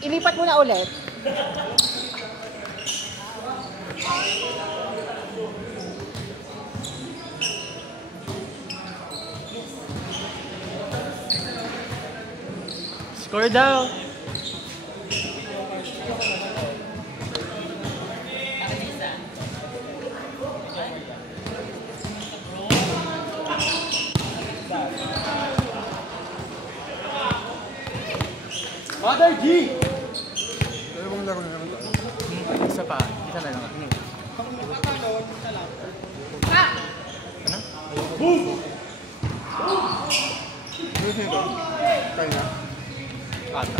Ilipat mo na ulit. Score daw. Mother G! Dalawang laro na naman tayo. Isa pa. Isa na lang. Ano? Boom! Ano sa'yo ito? Kaya na?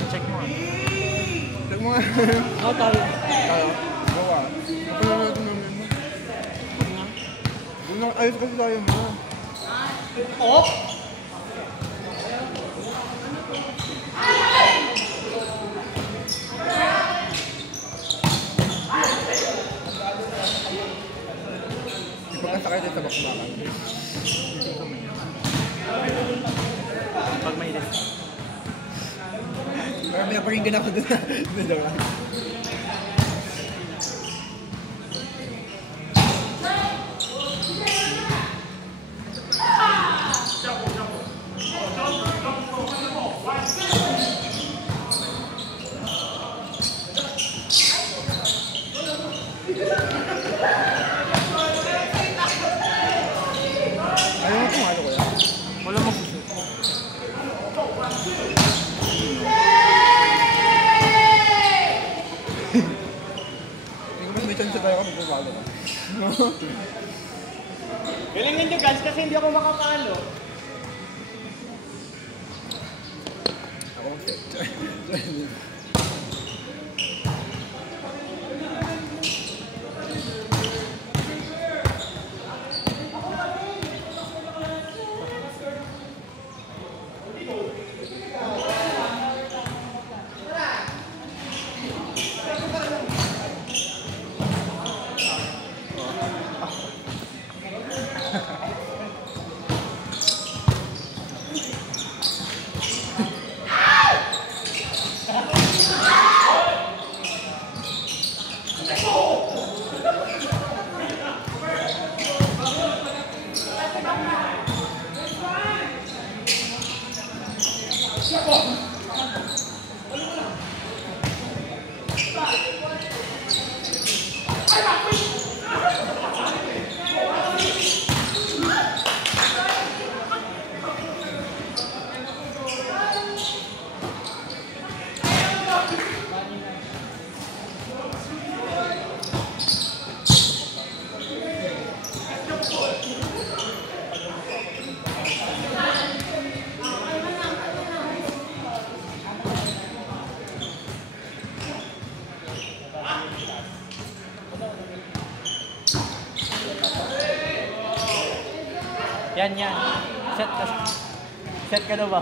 Check mo. Check mo nga. Tayo. Kaya? Gawa. Kapag na natin namin mo. Ayos kasi tayo mo. Oh! Ipagkasakay tayo sa bakbakan. Hindi ko may. Pag may rin. Kaya may napakinggan ako doon. Doon lang. Ayaw mo pumalo ko yan? Wala mo gusto. Hindi ko mas may chance tayo kapag pumalo ka. Galingan nyo guys kasi hindi ako makapalo. Ako mag-set. Yan. Set ka. Set ka na ba?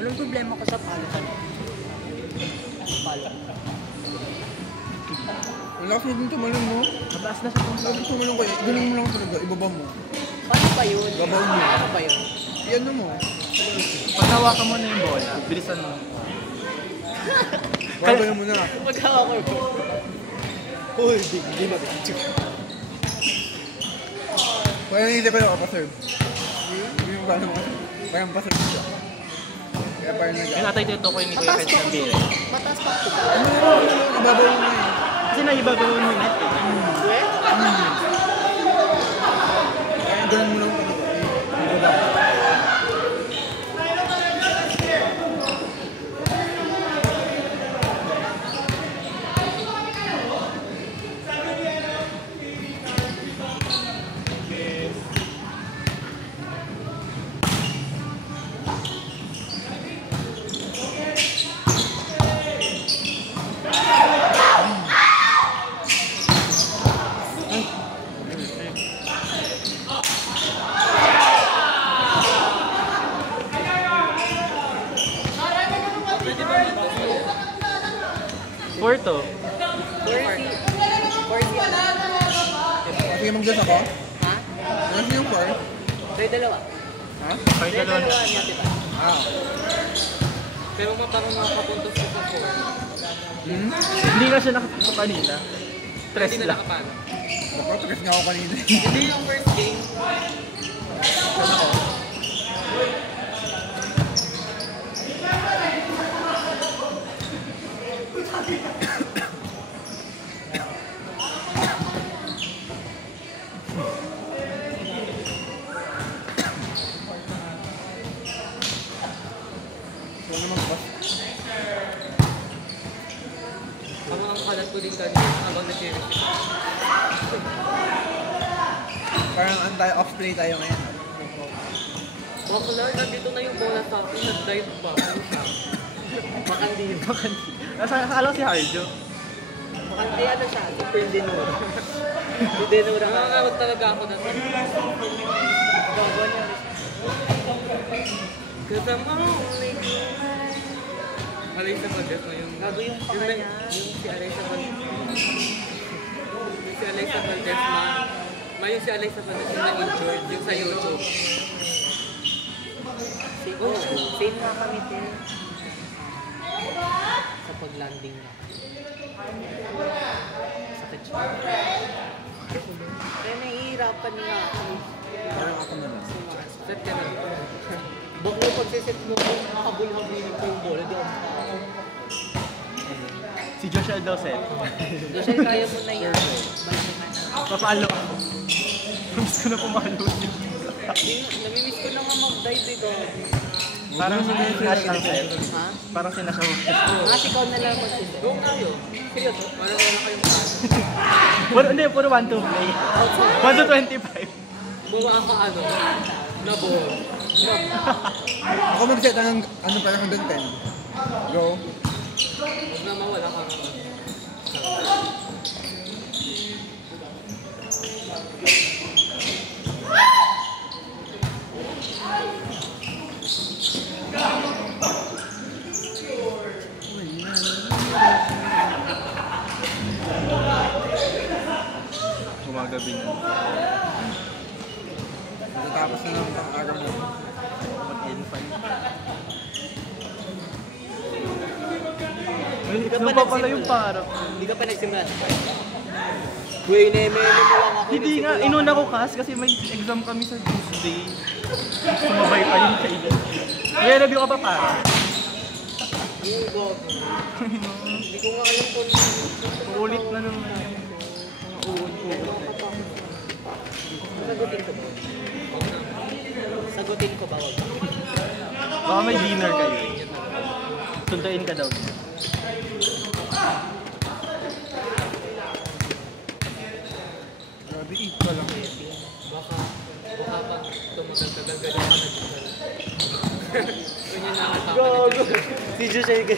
Anong problema ko sa palo? Ang lakas mo din tumalon mo. Mataas na sa punta. Lakas tumalon ko. Ganun mo lang talaga. Ibaba mo. Paano ba yun? Gabaw mo. Paano ba yun? Iyan mo. Pag hawakan mo na yung bola, bilisan mo. Gabaw mo na. Maghawa ko yun. Uy, di ba? Kaya nang hindi pa yung kapaserve. Hindi mo kaya mo. Kaya mo paserve siya. Kaya parang Yung atay dito ko yung Kuya Feds ng bire. Mataas pa ako. Ibabaw mo na eh. Kasi naibabaw mo yung net. Weh? Kaya ganun mo lang talaga. Ibabaw. Sige, mag-dos ako. Ha? Ano yung 4? Try dalawa. Ha? Ay, Try dalawa. dalawa niya, diba? Ah. Pero parang nakapuntos ko sa 4. Hindi nga siya nakapunto kanina. Stress Hindi na lang. nakapano. Napapagas nga ako kanina. Hindi yung first game. Saan ako? Ano naman ba? Ang kalat ko din kanina habang nag-receive. Parang off-play tayo ngayon. Bakla, nandito na yung bola sa akin. Nag-dive pa. Ano siya? Makandi yun. Akala ko si Harjo. Makandi ano siya, super Denora. Si Denora ka. Nakakawag talaga ako na to. Gawa niya. Cause I'm only Alaysa Valdez na yung... Gago yung paka niya. Yung si Alaysa Valdez. Yung si Alaysa Valdez yung si Alaysa Valdez yung na-injured. Yung sa YouTube. Same nga kami din. Sa pag-landing na. Sakit siya. Kaya nahihirapan nga ako. Parang ako na lang. Set ka na. Bak mo pagsiset mo kung makabulhabulin ko yung bola, di ako. Si Joshua Dawson. Doon kaya mo na yan. Papalo ako. Miss ko na pumalo. Namimiss ko na nga mag-dive dito. Parang si Nash ang set. Ha? Parang si Nash ang set. Mas ikaw na lang magsiset. Go tayo. Seryoso? Wala kayong Puro 1 to play. 1 to 25. Bawa ako ano? Na ball. Ako mag-set ng ano parang hanggang 10. Go. Huwag na mawala ka. Gumagabi na. Natapos na ng pang-araw na. Mag-N5. Hindi ka pa Ano pa pala nagsimula. yung parang? Hindi ka pa nagsimula. Uy, neme-eme mo lang ako. Hindi nga, nagsimula inuna ako. ko kasi may exam kami sa Tuesday. Sumabay pa yung kailan. Kaya review ka pa para? Yung gogo. Hindi ko nga alam kung Ulit na naman. Ulit. sagutin ko ba? Sagutin ko ba? Wag. Baka may dinner kayo. Sunduin ka daw. Grabe, eat ka lang. Baka pag tumagal-tagal ganyan ka nag-isal. Ganyan na ang Gogo. Si Joshua yung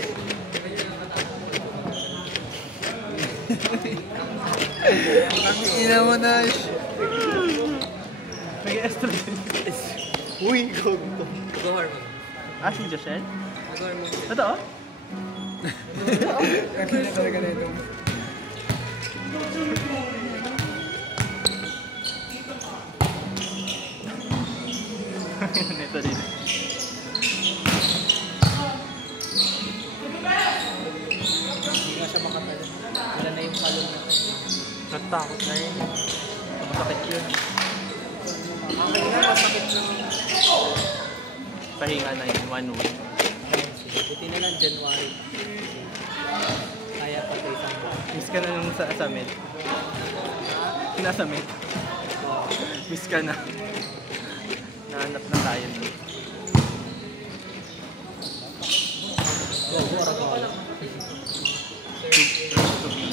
Ang ina mo na. Nag-estrogen. Uy, gogo. Go hormone. Si Joshel? Go hormone. Totoo? Kanina talaga na ito. Ito din. Hindi nga siya makatalo. Wala na yung kalong na. Natakot na yun. Masakit yun. Akin nga, masakit na. Pahinga na yun, 1 week. Buti na lang January. Kaya pa tayo isang buwan. Miss ka na nung sa Asamet. Sinasamet. Miss ka na. Nahanap na tayo doon. Gogo, aragola. To be.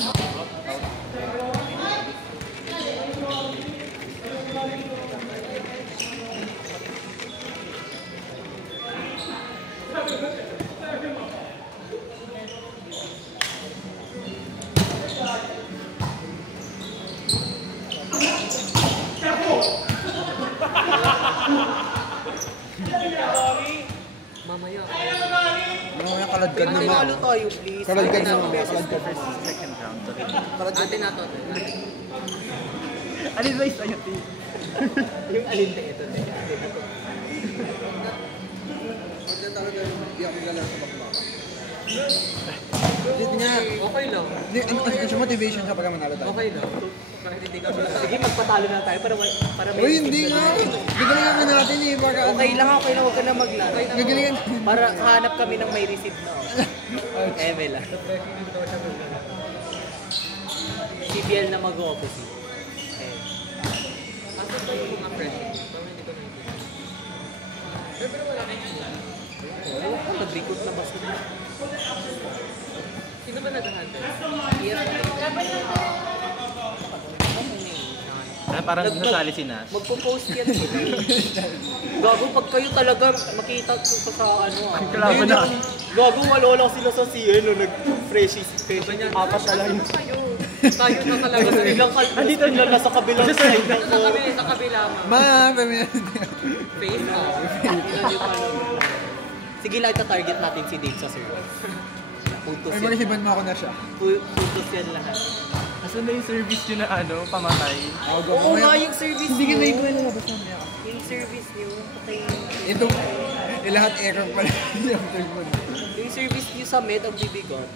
Mamaya. Ano yung kaladkad Tingnan naman? mo tayo, please. Kaladkad naman. Beses Kaladkad. Second round. Kaladkad. Ate na to. Alin ba sa'yo, T? Yung alinte ito. Talaga, hindi ako galang sa bakbaka. Hindi nga. Okay lang. Hindi, ang motivation siya pagka manalo tayo. Okay lang. Kahit hindi kami Sige, magpatalo na tayo para may... Uy, hindi nga. Gagalingan ka natin eh. Baka Okay lang, huwag ka na maglaro. Gagalingan. Para hanap kami ng may receipt na. Emel ah. CPL na mag-opposite. Asa ba yung mga friends? Parang hindi ko nakikita. Pero wala na yun. Wala ka, nag-recruit na ba sila? Sino ba nag-handle? Yes. Parang nasali si Nas. Magpo-post yan sila. Gago, pag kayo talaga makita ko sa ano ah. Kalaban na. Gago, wala lang sila sa CN no, nag-freshies. Apat na lang. Tayo na talaga sa Ilang andito nila nasa kabilang side ng Sa kami, sa kabila mo. Face ka. Sige lang, ita-target natin si Dave sa server. Putos Ay, yan. marisiban mo ako na siya. Putos yan lahat. Asan na yung service nyo na ano, pamatay? Oo nga, yung service Hindi ka niyo. na ikaw lalabas mamaya. Yung service niyo, patay. Ito, lahat error pala yung third mo. Yung service niyo sa med, ang bibigat.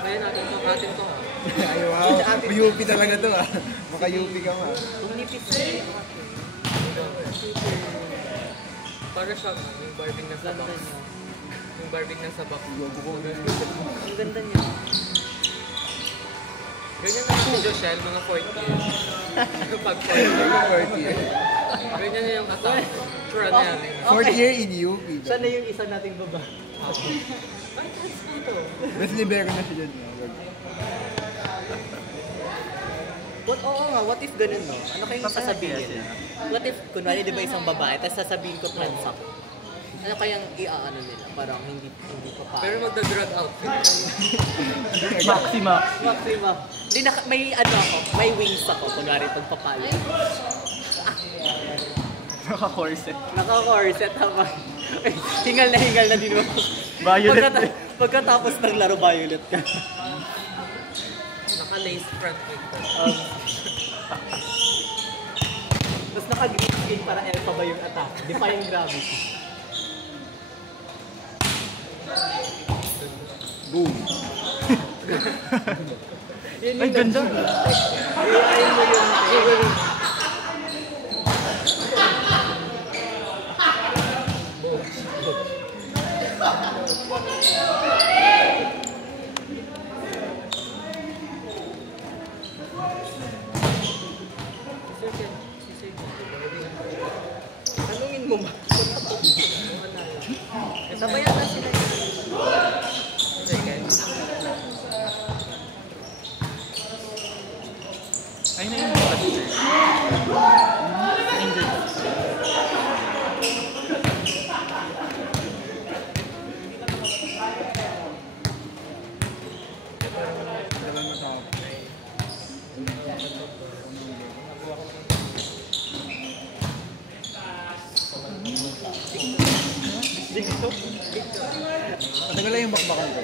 Kaya natin to, atin to ha. Ay, wow. UP talaga to ah. Maka-UP ka ma. Yung nipis niyo. Para siya, yung barbing na sa Ganda box. niya. Yung barbing na sa box. Ang ganda niya. Ganyan na si Joshelle, mga 4th year. Pag 4th year. Ganyan na yung attack. Sure na yan. Fourth year in UP. Siya na yung isa nating baba. Ay, that's dito. Mas libero na siya dyan. What if ganun no? Ano kayong sasabihin? What if, kunwari di ba isang babae, tapos sasabihin ko trans ako? Ano kayang iaano nila? Parang hindi pa pa. Pero magda-drug outfit. Maxima. Maxima. Di na, may ano ako, may wings ako, kunwari pagpapalo. Naka-corset. Naka-corset ako. Ay, hingal na din mo. Violet. Pagkatapos ng laro, violet ka. Naka-lace front wing ko. Tapos naka-green screen para alpha ba yung attack. Defying gravity. Boom. Ay, ganda. Ayun mo yun. Tanungin mo ba? Sabayan na sila yun. Ay, na yung bukas. Angel. Matagal lang yung bakbakan ko.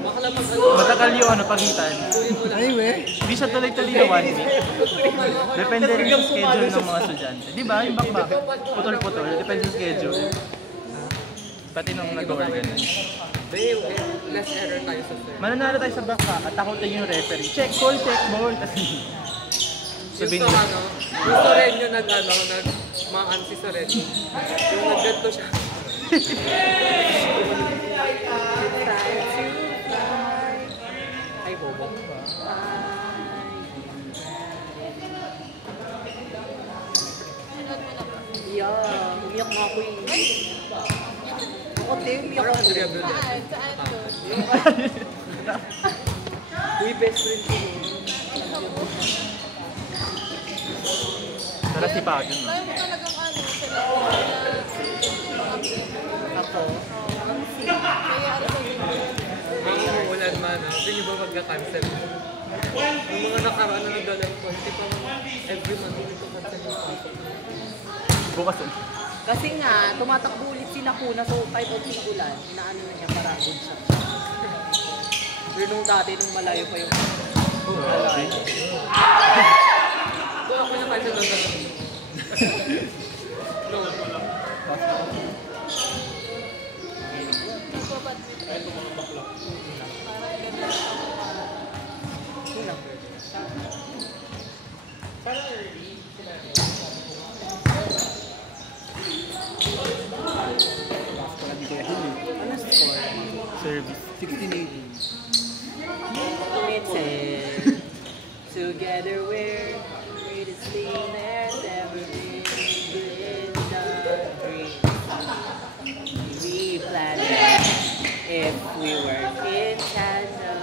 Bakla mag Matagal yung ano, pagitan. Ay, we. Hindi siya tuloy-tuloy na 1 week. Depende rin yung schedule ng mga estudyante. Di ba? Yung bakbak, putol-putol. Depende yung schedule. Pati nung nag-organize. Babe, less error tayo sa third. Mananalo tayo sa baka at takutin yung referee. Check ball, check ball. Tapos sabihin Yung niya, sa ano, yung Sorenyo nag-ano, nag-maan si Sorenyo. Yung nag-ganto siya. Ay, bobo. Yeah, umiyak nga ako eh. Ako din, umiyak Parang ako. Andrea Belén. Uy, best friend ko. tara si Pagin. No? Kaya mo talagang ano, sila Ako. kaya ano sa Mga umuulan man, hindi nyo ba magka-cancel? Yung mga nakaraan na nag-alam ko, hindi pa every month hindi ko cancel yung pasok. Bukas ulit. Kasi nga, tumatakbo ulit sila kuna, so kahit o ulan, inaano na niya para good shot. Pero nung dati, nung malayo pa yung... Ito ako na kasi doon. No. Ano score? Service. 16-18. It says, together we're greatest thing there's ever been in the dream. We planned it if we work in tandem.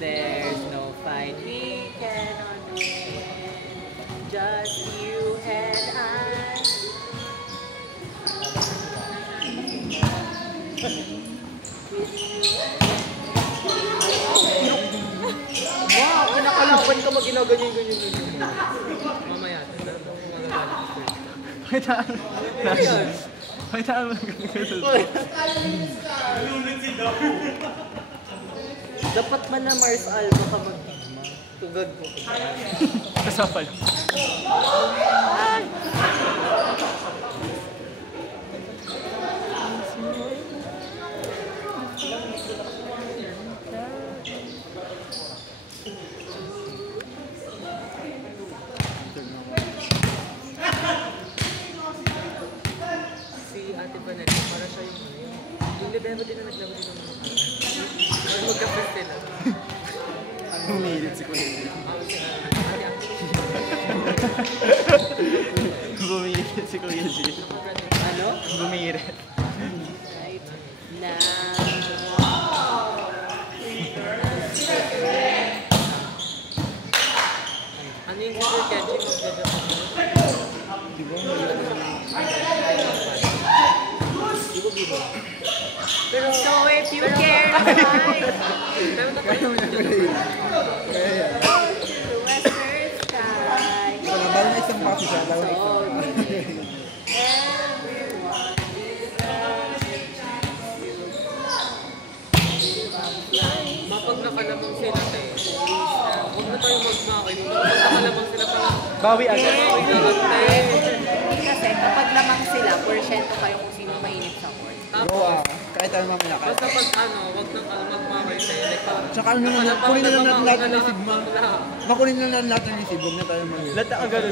There's no fight we cannot win. Just you and I. Wow, pinakalaban ka mag-ginaganyan-ganyan. Mamaya, ito ang magagalit ko. Pakita mo. Dapat man na Mars Alba ka mag-digma. Tugag mo. Kasapal. Si Ate Vanessa, para siya yung ano yun. Yung libero din na naglaro din ng mga ano. Magka-first sila. Bumilit si Kuya. Bumilit si Kuya G. Ano? Bumirit. Right now. Ano yung Mr. Kenji magdadapa? Di ba? Bibo-bibo. Pero so if you care to fly Pero Kaya mo na pala yun. Kaya yan. to the western sky, Bawal na isang paso siya. Bawal so isang. everyone mapag nakalamang sila tayo. Huwag na tayo mag-nakay. Mapag nakalamang sila parang Bawi agad. ay naman tayo. Hindi kasi kapag lamang sila, porsyento kayo kung sino mainit sa court. Bro, kahit ano mamaya ka. Basta pag ano, huwag nang magmamay tayo. Like, parang Tsaka ano naman, kunin na lang natin lahat ng Sigma. Makunin na lang lahat ng receive. Huwag na tayo mag- Lahat na agad.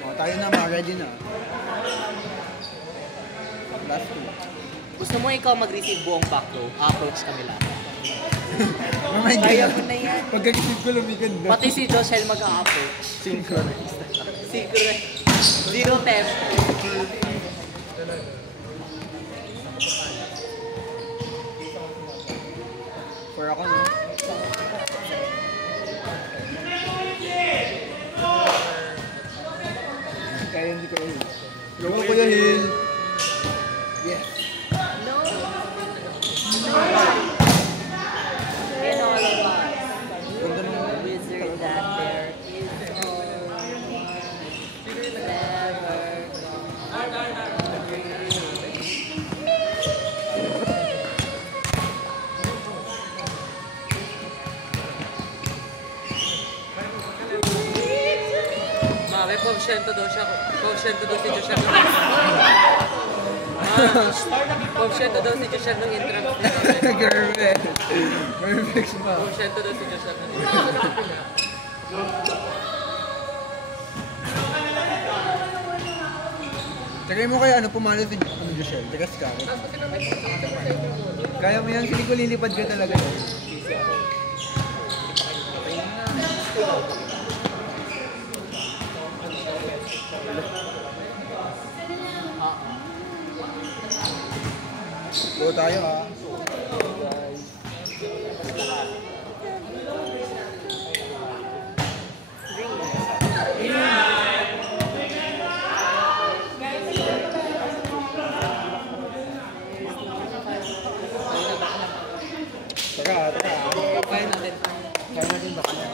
Oh, tayo na, ready na. Last two. Gusto mo ikaw mag-receive buong back row, approach kami lahat. Mamay Kaya ganyan. mo na yan. Pagka-receive ko lumikad na. Pati si Joshel mag-approach. Synchronized. Siguro, zero tempo. For ako no. Kaya hindi ko yun. Go Kuya Hill. Yes. No. In all of us, Ganda naman. wizard that there is only never Mare, porsyento daw siya. Porsyento daw si Joshua. Porsyento daw si Joshua ng entrance nito. Girl, eh. Perfect pa. Porsyento daw si Joshua ng Tagay mo kaya ano pumalo si Joshel. Tagas ka. Kaya mo yan, hindi ko lilipad ka talaga. Go tayo ha. Taka. Kaya natin. Kaya natin baka na.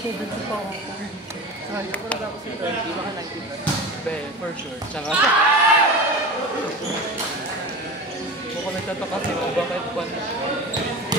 70 pa ako. Sayang ko na tapos yung 20, baka 90. Be, for sure. Tsaka, mukhang nagtataka sila bakit 1